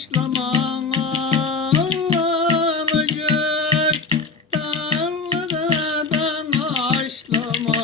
Haşlaman alacak Tarladan haşlaman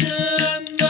Krishna.